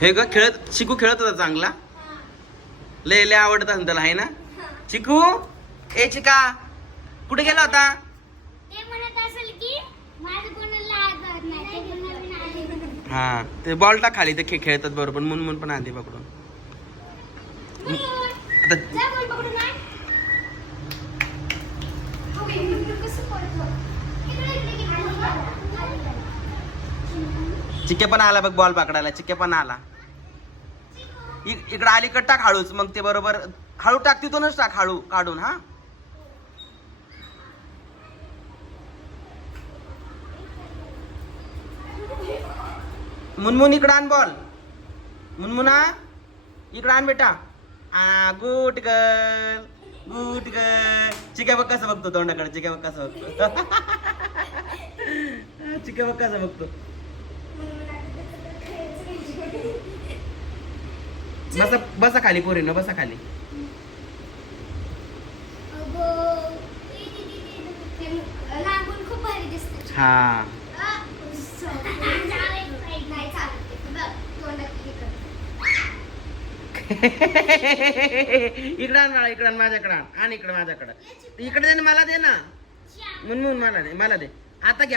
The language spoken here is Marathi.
हे ग खेळत चिकू खेळत होता चांगला? लय लय आवडत असेल त्याला आहे ना? चिकू ए चिका कुठे गेला होता? म्हणून. हा ते बॉल टाक खाली ते खेळतात बरोबर मुनमुन पण आधी पकडून. म्हणून आता जा बॉल पकडून आण. हो बाई, म्हणून कसं पडतं? इकडे इकडे घे, खाली घाला, खाली चिक्के पण आला बघ बॉल पकडायला चिके पण आला. इकडं अलीकड टाक हळूच मग ते बरोबर हळू टाक तिथूनच टाक हळू काढून हा. मुनमुन इकडं आण बॉल मुनमुना इकडं आण बेटा. आ good girl good girl Chikya बघ कसं बघतो तोंडाकडे चिक्या बघ कसं बघतो. चिक्या बघ कसं बघतो. बसा बसा खाली पोरीनो बसा खाली. हा. इकडं आण मला इकडं माझ्याकडं आण. आण इकडं माझ्याकडं. इकडे दे ना मला दे ना. मुनमुन मला दे मला दे. आता घ्या.